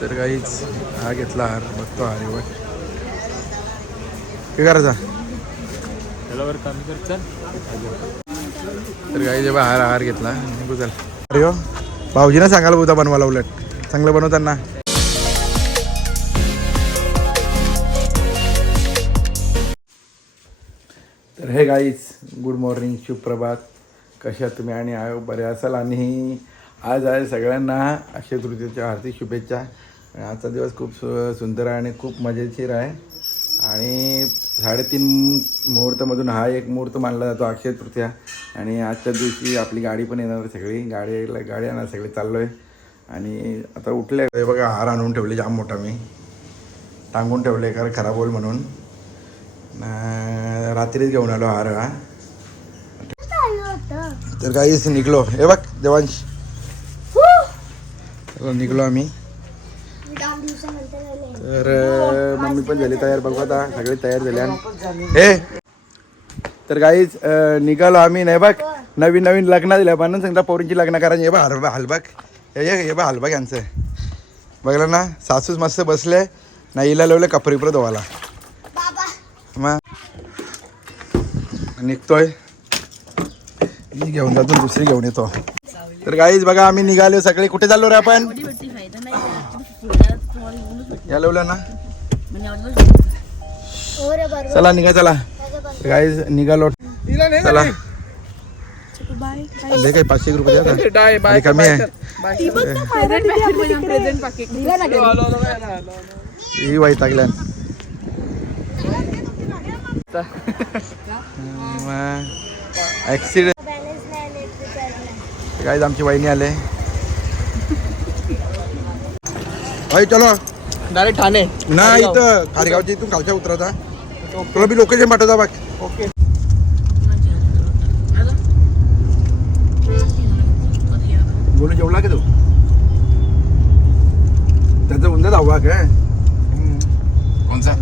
तर काहीच हा घेतला हार बघतो हार बघ काय करायचा तर काही जेव्हा हार हार घेतला निघू चल अरे हो भाऊजीनं सांगायला होता बनवायला उलट. चांगलं बनवताना तर हे गाईज गुड मॉर्निंग सुप्रभात. कशा आहात तुम्ही आणि आयो? बरे असाल आणि आज आहे सगळ्यांना अक्षय तृतीयेच्या हार्दिक शुभेच्छा. आणि आजचा दिवस खूप सु सुंदर आहे आणि खूप मजेशीर आहे. आणि साडेतीन मुहूर्तामधून हा एक मुहूर्त मानला जातो अक्षय तृतीया. आणि आजच्या दिवशी आपली गाडी पण येणार सगळी. गाडी गाडी येणार सगळे. चाललो आहे आणि आता उठले. हे बघा हार आणून ठेवले जाम मोठा मी. टांगून ठेवले कारण खराब होईल म्हणून. रात्रीच घेऊन आलो हार हा. तर काहीच निघलो. हे बघ देवांश. निघलो आम्ही. तर मम्मी पण झाली तयार. बघू आता सगळे तयार झाले हे! तर काहीच निघालो आम्ही. नाही बघ नवीन नवीन लग्न दिल्या म्हणून सांगता पोरींची लग्न करायची. हे बघ हलबा हलबाग हे हे हे बघ हलबाग यांचं. बघलं ना? सासूच मस्त बसले. ना हिला लावले कपडे परत धुवायला. मग? निघतोय. मी घेऊन जातो दुसरी घेऊन येतो. तर गाईज बघा आम्ही निघालो सगळे. कुठे चाललो रे आपण? या लावलं ना. चला निघा चला. गाईज निघालो. चला. दे काही पाचशे रुपये द्या कमी आहे. ही वाईट लागल्या. ऍक्सिडेंट काय आमची वहिनी आले. भाई चलो. डायरेक्ट ठाणे. ना इथं खारगावच्या इथून खालच्या उतराचा. तुला मी लोकेशन पाठवता बघ ओके बोलून जेवला की तू त्याचा उंदा धावा काय कोणचा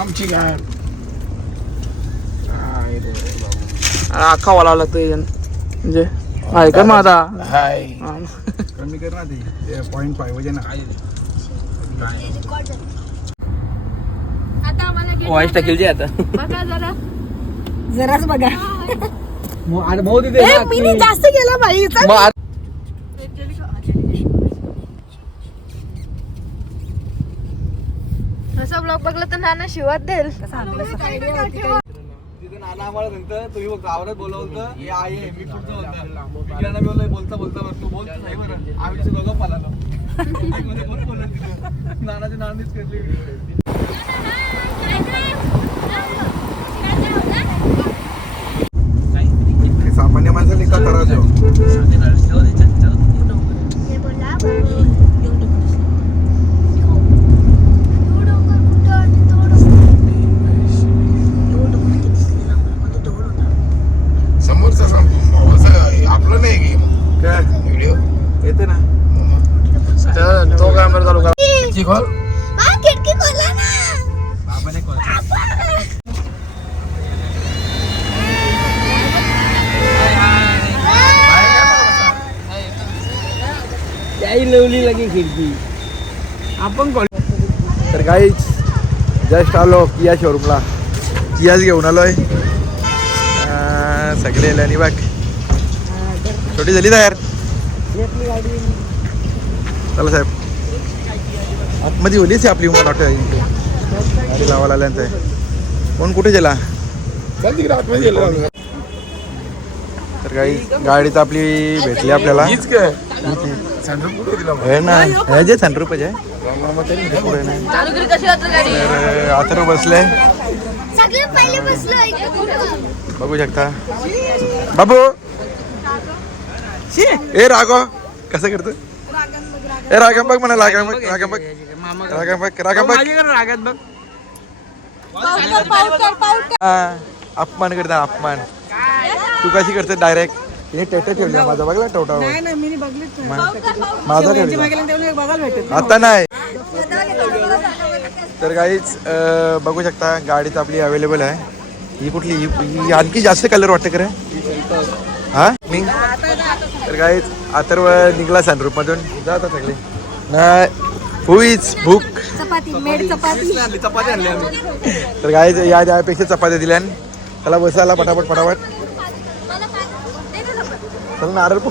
आमची काय काय रे बाबू अख्खा वाला लागतोय म्हणजे आहे का माझा? हाय. कमी कर ना ते. पॉईंट फाय वजे ना आता आम्हाला गेट वाईस टाकेल जे आता. बघा जरा. जराच बघा. जास्त केलं बाई. चल. मग आ- असा ब्लॉग बघला तर नाना शिवात देईल. तिथे नाना आम्हाला नंतर तुम्ही गावात बोलवलं होतं हे आहे मी पुढचं होतं. बोललो बोलता बोलता बरं तू बोल तू नाही बरं. आम्ही दोघं पालालो. नानाची नानीच करली हे सामान्य माणसाला इतका त्रास आहे समोरचा आपलं नाही की काय व्हिडिओ येते ना तो कॅमेरा चालू करा किती कॉल खिडकी खोला ना लावली लगे खिडकी. आपण तर काहीच जस्ट आलो किया शोरूमला कियाच घेऊन आलोय. अं, सगळे आले आणि बघ छोटी झाली तयार. चला साहेब. आतमध्ये होलीच आहे आपली मला वाटतं गाडी लावायला आल्यानंतर. कोण कुठे गेला. तर काही गाडी तर आपली भेटली आपल्याला. हे ना हे जे नाही तर अथर्व बसले. सगळे पहिले बसलो इथं. बघू शकता. बाबू! ए राघव. कसं करतो ए रागम बघ म्हणा रागम बघ रागम बघ. रागम बघ रागम बघ. रागात बघ. हा, अपमान करता अपमान. तू कशी करते डायरेक्ट हे टेटे ठेवले माझा बघला टोटावर नाही नाही, मी नाही बघलीच नाही. माझा ठेवला. बघायला भेटत आता नाही. तर काहीच बघू शकता गाडीच आपली अवेलेबल आहे. ही कुठली? ही ही आणखी जास्त कलर वाटतं का रे हा? मी तर काहीच अथर्व निघला सनरूपमधून जातात सगळे. ना हुईच भूक. चपाती मेड चपाती. आणली चपाती आणली आम्ही. तर काहीच या द्यापेक्षा चपात्या दिल्या त्याला बसायला पटापट पटापट. चल नारळ पो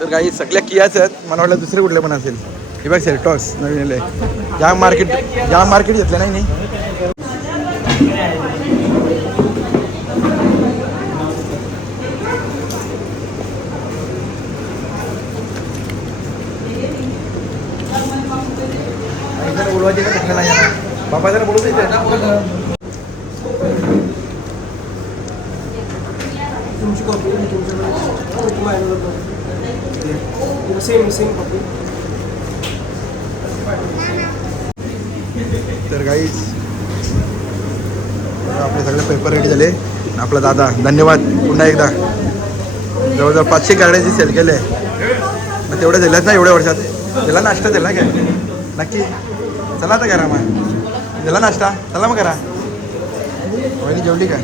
तर काही सगळ्या कियाच आहेत. मला वाटलं दुसरे कुठले पण असेल. हे बघ टॉक्स नवीन आले. जाम मार्केट या मार्केट घेतलं नाही नाही बोलवायचे का तिकडे नाही येणार बाबा जरा बोलू द्यायचं तर काहीच आपले सगळे पेपर रेडी झाले. आणि आपला दादा धन्यवाद. पुन्हा एकदा. जवळजवळ पाचशे गाड्याची सेल केले. मग तेवढं दिल्याच ना एवढ्या वर्षात? त्याला नाश्ता दिला काय? नक्की. चला आता करा मग दिला नाश्ता? चला मग करा जेवली का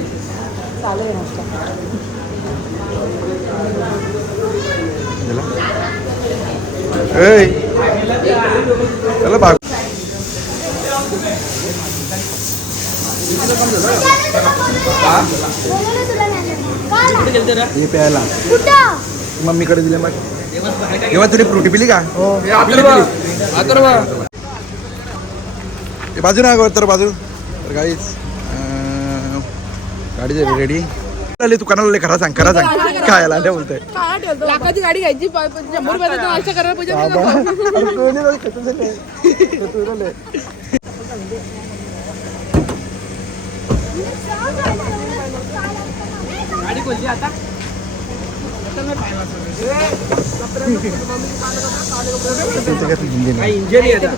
दिला ऐ चला भाग हे प्यायला मम्मीकडे दिले मग. तेव्हा तुला फ्रुटी पिली का? ते बाजू ना तर बाजू तर गाडी रेडी आली तू कोणाला खरा सांग खरा सांग. काय आला? ते बोलतोय. लाखाची गाडी घ्यायची शंभर नाश्ता करायला पाहिजे आता काय तुझी इंजिन आहे. इंजिन येतात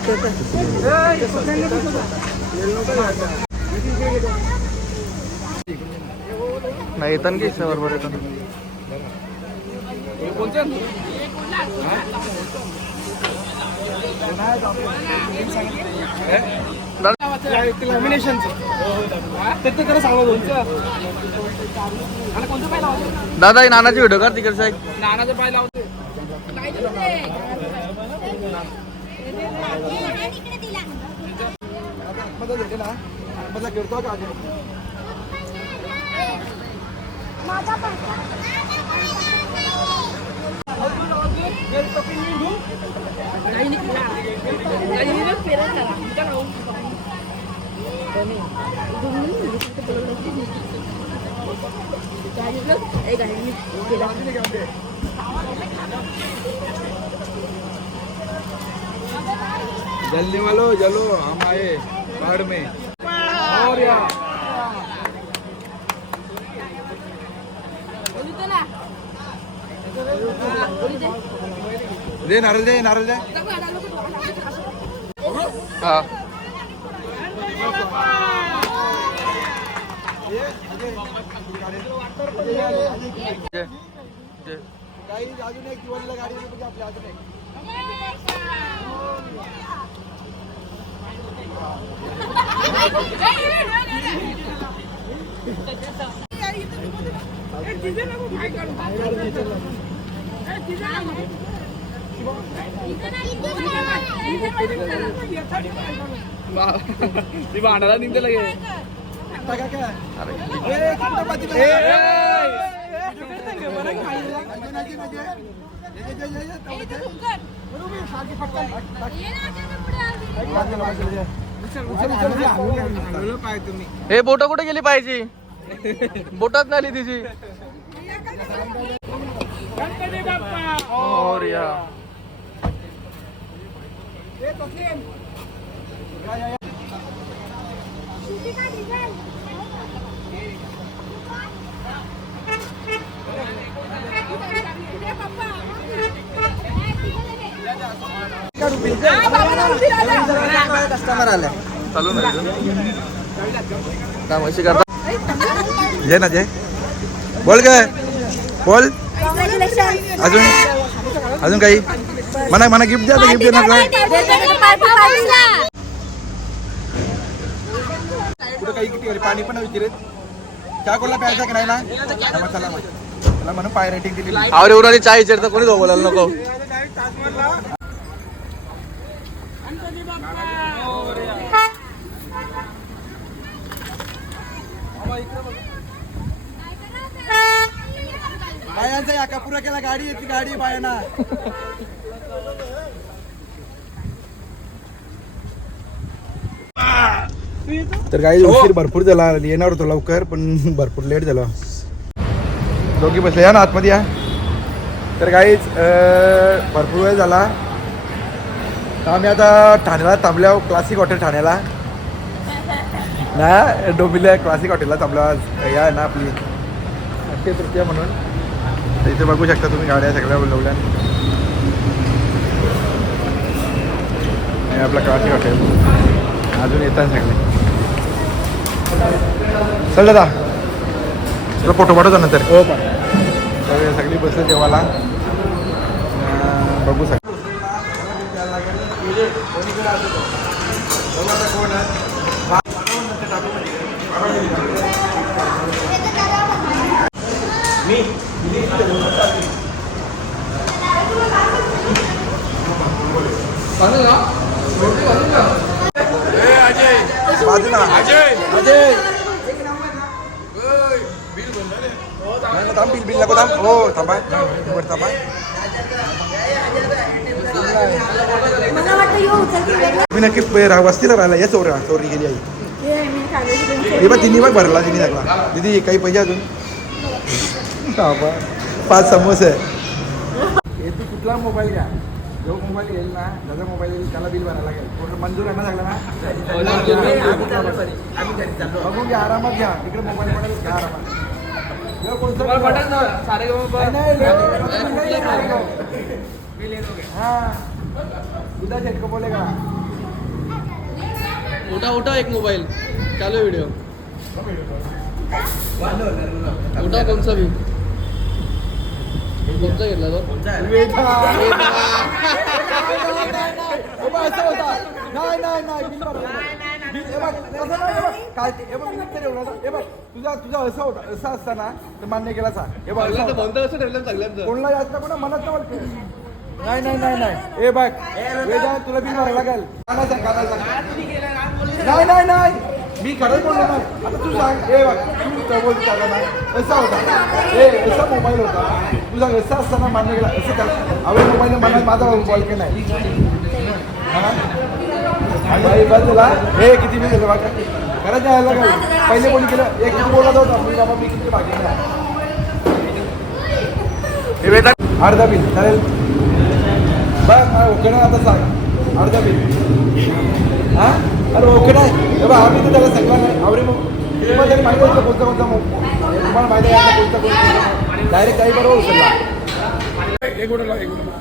नाही येतान की बरोबर येतान? दादा ही नानाची व्हिडिओ कर तिकडे साहेब. नानाचं पाय लावतो आतमध्ये घेते का जल्दी वालो चलो हम आए बाढ़ में। और यार दे नारळ दे नारळ दे. हा. काही अजून एक दिवाळीला गाडी येते आपली अजून एक ती भांडायला निघते लगे टाका काय हे बोट कुठे गेली पाहिजे? बोटात नाही आली तिची. और या चालू नाही काम अशी करता जय ना जय बोल काय बोल. अजून अजून काही? मला मला गिफ्ट द्या गिफ्ट देणार काय कुठं काही किती पाणी पण विचारित चहा कोणला प्यायचा की नाही ना? चला त्याला म्हणून पाय रेटिंग दिली आवरे उराली चाय विचारता कोणी बोलायला नको? बायांचा या पुरा केला गाडी येते गाडी बायांना. तर काही उशीर भरपूर झाला येणार होतो लवकर पण भरपूर लेट झाला. दोघी बसले या ना आतमध्ये या. तर काहीच भरपूर वेळ झाला. तर आम्ही आता ठाण्याला थांबल्या क्लासिक हॉटेल ठाण्याला. ना डोंबिवली क्लासिक हॉटेलला थांबलो आज या ना आपली. अक्षय तृतीया म्हणून. तर इथे बघू शकता तुम्ही गाड्या सगळ्या बोलवल्या आपलं क्लासिक हॉटेल. अजून येतात सगळे. चल दादा. तुला फोटो पाठवतो नंतर. हो तर सगळी बसलं जेवायला. बघू शकता. बाजूला अजय. अजय. थांब बिल बिल नको थांब. हो थांबा वर थांबा. मी नक्की राहिला. या चोऱ्या चोरी गेली आई. हे. हे बघ तिन्ही बघ भरला तिन्ही सगळा दिदी काही पाहिजे अजून. पाच समोसे. हे तू कुठला मोबाईल घ्या? जो मोबाईल घेईल ना त्याचा मोबाईल येईल त्याला बिल भरायला लागेल. कोण मंजूर आहे ना सगळं ना बघून घ्या आरामात घ्या. तिकडे मोबाईल पडेल घ्या आरामात. कोणतं नाही, नाही, ले- उद्या झटको बोलेगा उठा उठा एक मोबाईल. चालू आहे व्हिडिओ उठा कोणचा भी कोणचा घेतला तो असं होता. नाही नाही नाही बिल. बिल- नाही. काय ते- बघ. हे बघ तुझा तुझा असं होता असं असताना तर मान्य केला सा हे बघ असं. बंद ठेवलं सगळ्यांचं कोणला जास्त कोणा मनात नाही वाटतं. नाही नाही नाही नाही हे बघ वेदा तुला बिल भरायला लागेल कानाला सांग, कानाला सांग. नाही नाही नाही मी खरंच बोललो ना आता तू सांग हे बघ तू चौबोल चालला असा होता हे असा मोबाईल होता तुझा असा असताना मान्य केला असं चालतं आवड मोबाईल मनात माझा मोबाईल की नाही. हा? आणि बाई बस झाला हे किती झालं बघा खरंच नाही आलं का? पहिले कोणी केलं? एक बोलत होता? मी बाबा मी किती बाकी हे अर्धा बिल चालेल? बघ ओके आता सांग. अर्धा बिल. हा? अरे ओके नाही बघ आम्ही तर त्याला सांगला नाही. आवडे मग. तुम्हाला माहिती होतं कोणता कोणता मग. तुम्हाला माहिती आहे कोणता कोणता डायरेक्ट काही बरोबर उचलला. एक मिनिट लाव, एक मिनिट लाव.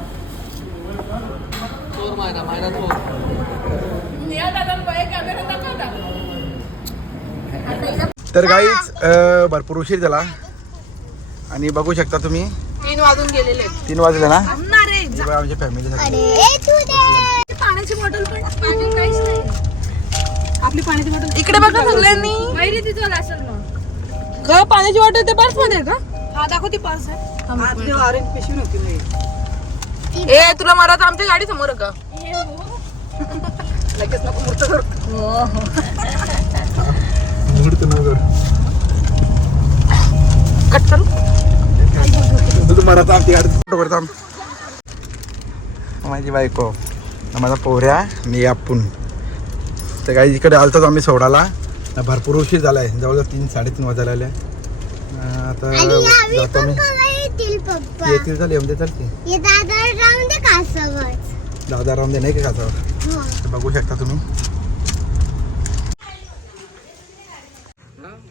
चोर मायना मायना चोर. तर काहीच भरपूर उशीर झाला. आणि बघू शकता तुम्ही तीन वाजून गेलेले आहेत. तीन वाजले ना? थांबणार रे. बघा आमची फॅमिली सगळी ए, तू दे. पाण्याची बॉटल पण अजून काहीच नाही. आपली पाण्याची बॉटल इकडे बघा सगळ्यांनी. तिथं असेल मग का पाण्याची बॉटल ते पर्समध्ये आहे का? हा दाखव ती पर्स आहे ए तुला मारा आमच्या गाडी समोर आहे का लगेच नको मूर्त करू. मुहूर्त नगर कट करू? तू मराठा आमची गाडी फोटो करतो आम. माझी बायको माझा पोऱ्या मी आपण. तर काही इकडे आलतो आम्ही सोडाला भरपूर उशीर झालाय. जवळजवळ तीन साडेतीन वाजायला आले आता जातो मी. पप्पा येतील पप्पा. येतील चाल येऊन दे चालते. ये दादा राहून दे कासावर. दादा राम दे नाही का काचावर तर बघू शकता तुम्ही.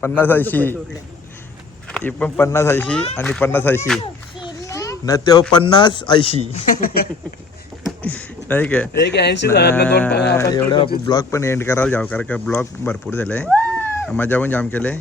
पन्नास ऐंशी. ही पण पन्नास ऐंशी आणि पन्नास ऐंशी. न ते पन्नास ऐंशी. नाही काय एवढं ब्लॉग पण एंड करायला जाऊ कारण का ब्लॉग भरपूर झाले. मजा पण जाम केले.